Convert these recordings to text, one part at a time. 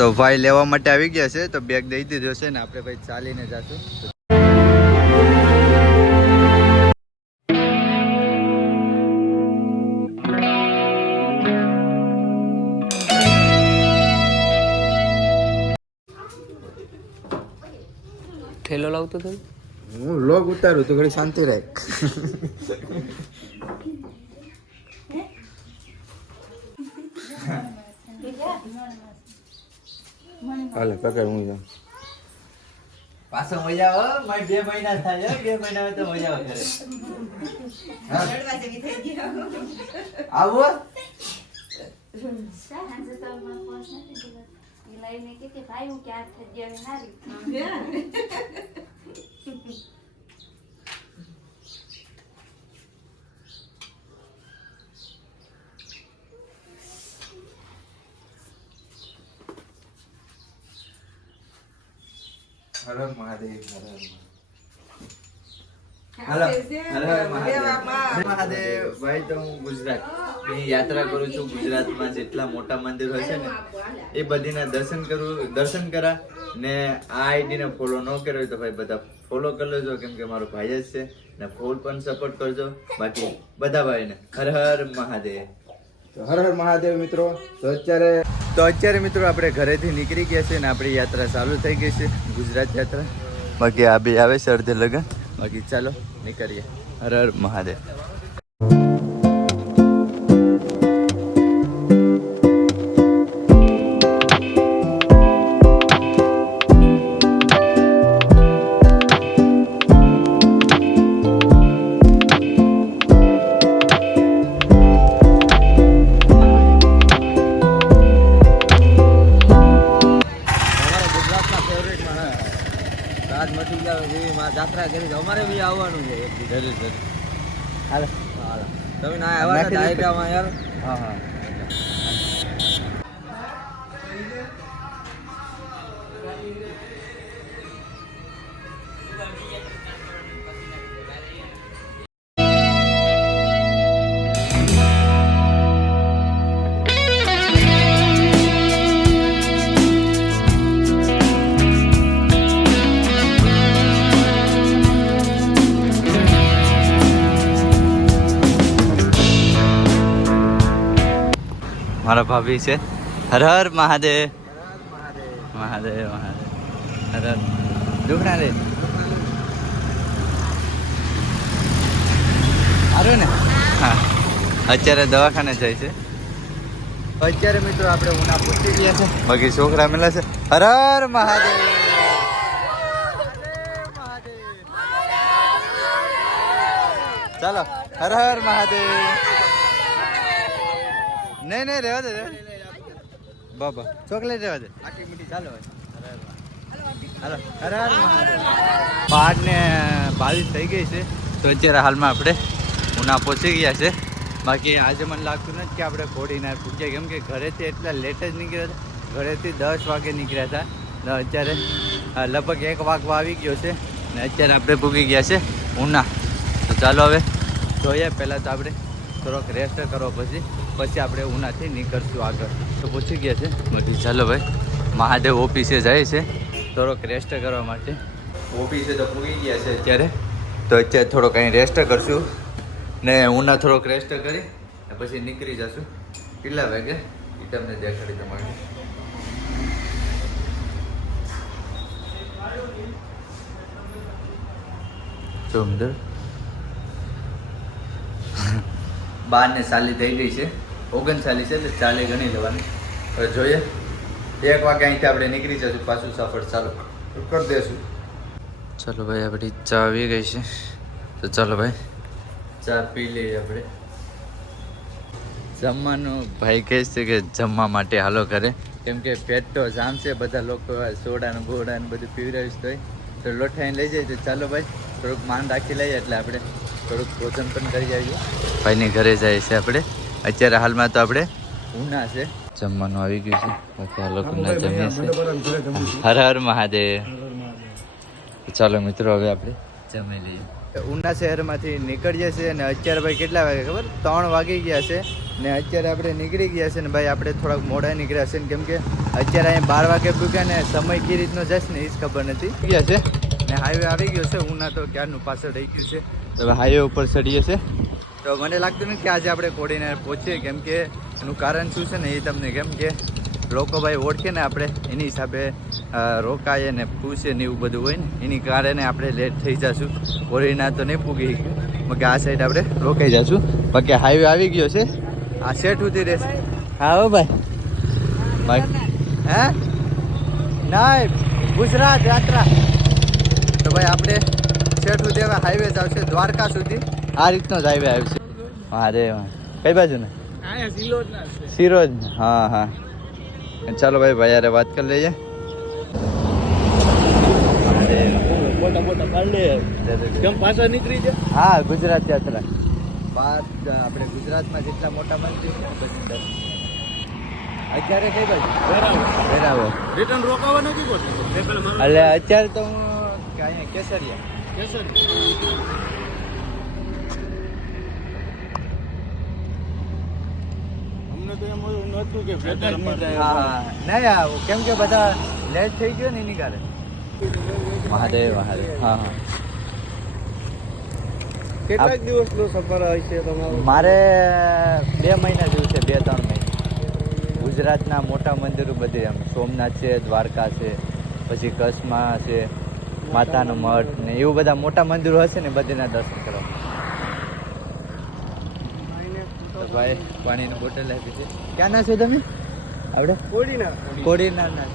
તો ભાઈ લેવા માટે આવી ગયા છે તો બેગ દઈ દીધો છે ને આપણે ભાઈ ચાલીને જશું. ઠેલો લાવતો હતો હું લોગ ઉતારું તો ઘડી શાંતિ રાખ હાલે કાકા હું જાઉં. પાછો મજા આવે મારે બે મહિના થાય હો, બે મહિના તો મજા આવે ઘરે. આવો. લઈને કે કે ભાઈ હું ક્યાં થઈ ગયો હારી મહાદેવ હર હર હાલો હર હર મહાદેવ. મહાદેવ. ભાઈ તો હું ગુજરાત. ની યાત્રા કરું છું ગુજરાતમાં જેટલા મોટા મંદિર હોય છે ને એ બધીના દર્શન કરું દર્શન કરા ને આ આઈડીને ફોલો ન કર્યો તો ભાઈ બધા ફોલો કરી લેજો કેમ કે મારો ભાઈ જ છે. ને ફોલ પણ સપોર્ટ કરજો. બાકી બધા ભાઈને હર હર મહાદેવ. તો હર હર મહાદેવ મિત્રો. તો અત્યારે તો અત્યારે મિત્રો આપણે ઘરેથી નીકળી ગયા છે ને આપણી યાત્રા ચાલુ થઈ ગઈ છે. ગુજરાત યાત્રા. બાકી આ બી આવે છે અડધે લગન. બાકી ચાલો નીકળીએ. હર હર મહાદેવ. અમારે બી આવવાનું છે એક. જરૂર જરૂર. હાલો. હાલો. તમે ના આવ્યા હતા યાર? હા. હા. મારા ભાભી છે. હર હર મહાદેવ. મહાદેવ મહાદેવ. હર હર. દુખના રે સારું ને? હા. અત્યારે દવાખાને જાય છે. અત્યારે મિત્રો આપણે ઉના પૂછી ગયા છે. બાકી છોકરા મેલા છે. હર હર મહાદેવ. ચાલો. હર હર મહાદેવ. નહીં નહીં રહેવા દે બાબા ચોકલેટ રહેવા દે. ચાલો હાલો હર હર મહાદેવ ને બાવીસ થઈ ગઈ છે. તો અત્યારે હાલમાં આપણે ઉના પહોંચી ગયા છે. બાકી આજે મને લાગતું નથી કે આપણે ઘોડીનાર પૂછ્યા કેમ કે ઘરેથી એટલા લેટ જ નીકળ્યા હતા. ઘરેથી દસ વાગે નીકળ્યા હતા. અત્યારે લગભગ એક વાગવા આવી ગયો છે. ને અત્યારે આપણે પૂગી ગયા છે ઉના. તો ચાલો હવે જોઈએ. પહેલાં તો આપણે થોડોક રેસ્ટ કરો પછી. પછી આપણે ઉનાથી નીકળશું આગળ. તો પૂછી ગયા છે? બધી ચાલો ભાઈ મહાદેવ ઓફિસે જાય છે. થોડોક રેસ્ટ કરવા માટે. ઓફિસે તો પૂગી ગયા છે અત્યારે. તો અત્યારે થોડોક અહીં રેસ્ટ કરશું ને ઉના થોડોક રેસ્ટ કરી પછી નીકળી જશું. કેટલા વાગે? એ તમને દેખાડી તમારે જો અંદર બાર ને સાલી થઈ ગઈ છે. ઓગણચાલીસ છે એટલે ચાલી ગણી લેવાની. હવે જોઈએ. એક વાગે અહીંથી આપણે નીકળી જશું પાછું સફર ચાલુ કરી દેશું. ચાલો ભાઈ આપણી ચા આવી ગઈ છે. તો ચાલો ભાઈ. ચા પી લઈએ આપણે. જમવાનું ભાઈ કહે છે કે જમવા માટે હાલો ઘરે. કેમ કે પેટ તો જામશે બધા લોકો સોડા ને બધું પીવડાવીશ તો લોઠાઈને લઈ જાય તો ચાલો ભાઈ થોડુંક માન રાખી લઈએ એટલે આપણે. થોડુંક ભોજન પણ કરી આવીએ. ભાઈની ઘરે જાય છે આપણે. અત્યારે હાલમાં તો આપણે ઉના છે. જમવાનું આવી ગયું છે. બાકી આ લોકો ના જમીએ છે. હર હર મહાદેવ. ચાલો મિત્રો હવે આપણે જમી લઈએ. ઉના શહેરમાંથી નીકળીએ છીએ અને અત્યારે ભાઈ કેટલા વાગે ખબર? ત્રણ વાગી ગયા છે ને અત્યારે આપણે નીકળી ગયા છે ને ભાઈ આપણે થોડાક મોડા નીકળ્યા છે ને કેમ કે અત્યારે અહીંયા બાર વાગે પૂગ્યા ને સમય કઈ રીતનો જશે ને એ જ ખબર નથી. ગયા છે. ને હાઈવે આવી ગયો છે ઉના તો ક્યારનું પાછળ રહી ગયું છે. હવે હાઈવે ઉપર ચડીએ છે તો મને લાગતું નથી કે આજે આપણે કોડીને પહોંચીએ કેમ કે એનું કારણ શું છે ને એ તમને કેમ કે લોકો ભાઈ ઓળખે ને આપણે એની હિસાબે રોકાઈએ ને પૂછે ને એવું બધું હોય ને એની કારણે આપણે લેટ થઈ જશું. કોડીના તો નહીં પૂગી બાકી આ સાઈડ આપણે રોકાઈ જશું. બાકી હાઈવે આવી ગયો છે. આ સેટ ઉતી રહેશે. હા હો ભાઈ. ભાઈ હે? ના ગુજરાત યાત્રા. તો ભાઈ આપણે હવે હાઈવે જ આવશે દ્વારકા સુધી. આ રીતનો જ હાઈવે આવશે હા કઈ બાજુ ને સિરોજ હા હા. ચાલો ભાઈ ભાઈ યારે વાત કરી લઈએ. મોટા મોટા પાડે કેમ પાછા નીકળી છે હા ગુજરાત યાત્રા. બાદ આપણે ગુજરાતમાં જેટલા મોટા દસ. અત્યારે કઈ બાજુ? વેરાવળ. રિટર્ન રોકાવા નથી એટલે અત્યારે તો હું અહીંયા કેસરિયા. અમને તો એમ નતું કે હા હા. નહીં આ કેમ કે બધા લેટ થઈ ગયો ને એની કારણે મહાદેવ મહાદેવ. હા હા. કેટલાક દિવસનો સફર હોય છે તમારો? મારે બે મહિના જેવું છે બે ત્રણ મહિના. ગુજરાતના મોટા મંદિરો બધે આમ સોમનાથ છે દ્વારકા છે પછી કચ્છમાં છે. માતાનો મઠ ને એવું બધા મોટા મંદિરો હશે ને બધીના દર્શન કરવા. તો ભાઈ પાણીની બોટલ આપી છે. ક્યાં ના છો તમે? આપણે કોડીના કોડીનાર. ના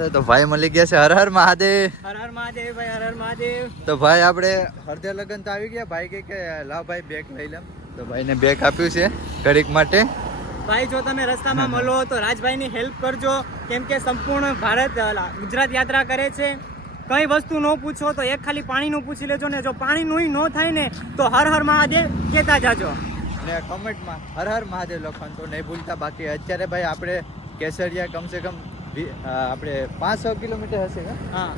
છો તો ભાઈ મળી ગયા છે. હર હર મહાદેવ. હર હર મહાદેવ ભાઈ હર હર મહાદેવ. તો ભાઈ આપણે હરદે લગન તો આવી ગયા. ભાઈ કે કે લાવ ભાઈ બેગ લઈ લેમ તો ભાઈને બેગ આપ્યું છે ઘડીક માટે. ભાઈ જો તમે રસ્તામાં મળો તો રાજભાઈની હેલ્પ કરજો. કેમ કે સંપૂર્ણ ભારત ગુજરાત યાત્રા કરે છે. કઈ વસ્તુ ન પૂછો તો એક ખાલી પાણીનું પૂછી લેજો ને જો પાણીનું ન થાય ને તો હર હર મહાદેવ કહેતા જાજો. ને કમેન્ટમાં હર હર મહાદેવ લખવાનું તો નહીં ભૂલતા બાકી અત્યારે ભાઈ આપણે કેસરિયા કમસે કમ આપણે પાંચસો કિલોમીટર હશે હા.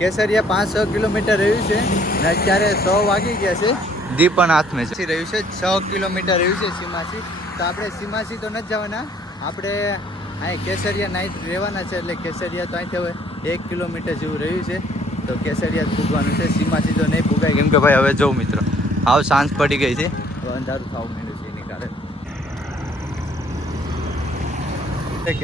કેસરિયા પાંચસો કિલોમીટર રહ્યું છે ને અત્યારે સો વાગી ગયા છે. દીપન હાથમાં છે રહ્યું છે છ કિલોમીટર રહ્યું છે સીમાસી. તો આપણે સીમાસી તો નથી જવાના. આપણે અહીં કેસરિયા નાઈટ રહેવાના છે, એટલે કેસરિયા તો અહીંથી હવે એક કિલોમીટર જેવું રહ્યું છે. તો કેસરિયા ભૂગવાનું છે. સીમાસી તો નહીં પૂગાય કેમ કે ભાઈ હવે જો મિત્રો આવ સાંજ પડી ગઈ છે. અંધારું થવું માંડ્યું છે એની કારણે.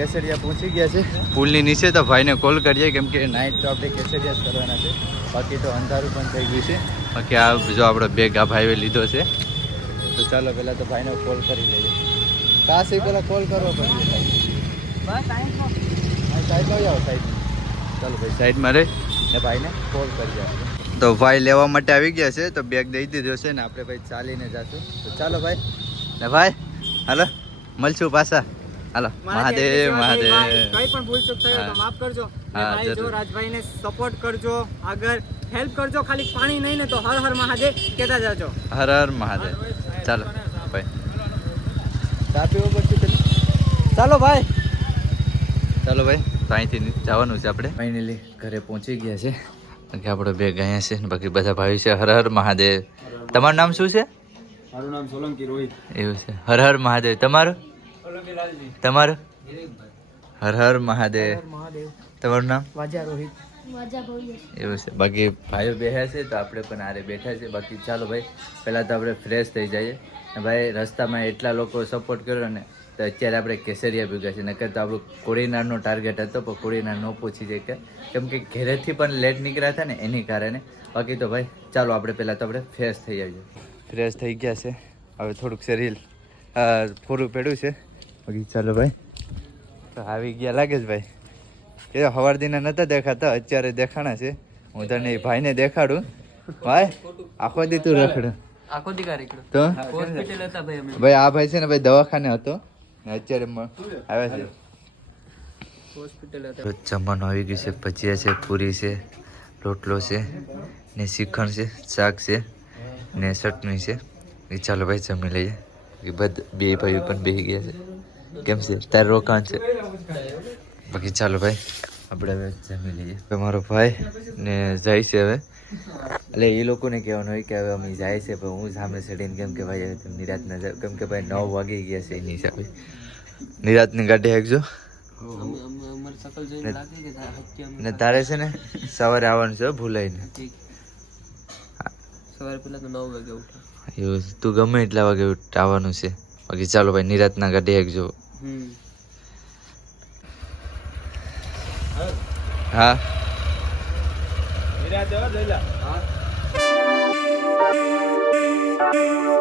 કેસરિયા પહોંચી ગયા છે. પુલની નીચે તો ભાઈને કોલ કરીએ, કેમ કે નાઇટ તો આપણે કેસરિયા જ કરવાના છે. બાકી તો અંધારું પણ થઈ ગયું છે. બાકી આ બીજો આપણો બેગ આ ભાઈએ લીધો છે તો ચાલો પહેલાં તો ભાઈને કોલ કરી લઈએ. કાશી પહેલાં કોલ કરવો પડશે ચાલો ભાઈ સાઈડમાં રહી. ને ભાઈને કોલ કરી આપણે તો ભાઈ લેવા માટે આવી ગયા છે તો બેગ દઈ દીધો છે ને આપણે ભાઈ ચાલીને જશું. તો ચાલો ભાઈ. ને ભાઈ હાલો. મળશું પાછા. હાલો. મહાદેવ મહાદેવ કઈ પણ ભૂલ ચૂક થયો તો માફ કરજો. હા, જો. રાજભાઈને સપોર્ટ કરજો આગળ. હેલ્પ કરજો ખાલી પાણી નહીં ને તો હર હર મહાદેવ કહેતા જાજો. હર હર મહાદેવ. ચાલો ભાઈ. ચા પીવો પડશે ચાલો ભાઈ. ચાલો ભાઈ. તો અહીંથી જવાનું છે આપણે. ફાઇનલી ઘરે પહોંચી ગયા છે. બાકી આપણે બે ગયા છે બાકી બધા ભાઈ છે. હર હર મહાદેવ. તમારું નામ શું છે? મારું નામ સોલંકી રોહિત. એવું છે. હર હર મહાદેવ. તમારું? તમારું? હર હર મહાદેવ. મહાદેવ. તમારું નામ? વાજા રોહિત. એવું છે. બાકી ભાઈઓ બેહ્યા છે તો આપણે પણ આરે બેઠા છે. બાકી ચાલો ભાઈ પહેલાં તો આપણે ફ્રેશ થઈ જઈએ. ને ભાઈ રસ્તામાં એટલા લોકો સપોર્ટ કર્યો ને તો અત્યારે આપણે કેસરિયા ભેગા છે. નકર તો આપણું કોડીનારનો ટાર્ગેટ હતો પણ કોડીનાર ન પહોંચી જાય કે કેમ કે ઘરેથી પણ લેટ નીકળ્યા હતા ને એની કારણે. બાકી તો ભાઈ ચાલો આપણે પહેલાં તો આપણે ફ્રેશ થઈ જઈએ ફ્રેશ થઈ ગયા છે. હવે થોડુંક શરીર પૂરું પડ્યું છે. બાકી ચાલો ભાઈ. તો આવી ગયા લાગે જ ભાઈ? એ સવાર દિના નતા દેખાતા અત્યારે દેખાણા છે. હું તને એ ભાઈને દેખાડું. ભાઈ આખો દી તું રખડું. આખો દિકારી તો? હોસ્પિટલ હતા ભાઈ અમે. ભાઈ આ ભાઈ છે ને ભાઈ દવાખાને હતો. ને અત્યારે આવ્યા છે. હોસ્પિટલ હતા. જમવાનું આવી ગયું છે ભજીયા છે પૂરી છે રોટલો છે ને શ્રીખંડ છે શાક છે ને ચટણી છે. એ ચાલો ભાઈ જમી લઈએ. એ બધા બે ભાઈઓ પણ બેસી ગયા છે. કેમ છે? તારે રોકાણ છે? બાકી ચાલો ભાઈ. આપણે હવે જમી લઈએ. મારો ભાઈ ને જાય છે હવે. એટલે એ લોકોને કહેવાનું હોય કે હવે અમે જાય છે પણ હું સામે ચડીને કેમ કે ભાઈ હવે નિરાત ના જાઓ કેમ કે ભાઈ નવ વાગી ગયા છે એની હિસાબે નિરાતની ગાડી હાંકજો. ને તારે છે ને સવારે આવવાનું છે ભૂલાઈને. સવારે પેલા તો નવ વાગે ઉઠે. એવું તું ગમે એટલા વાગે આવવાનું છે. બાકી ચાલો ભાઈ નિરાતના ગાડી હેકજો. હમ. હા. હા.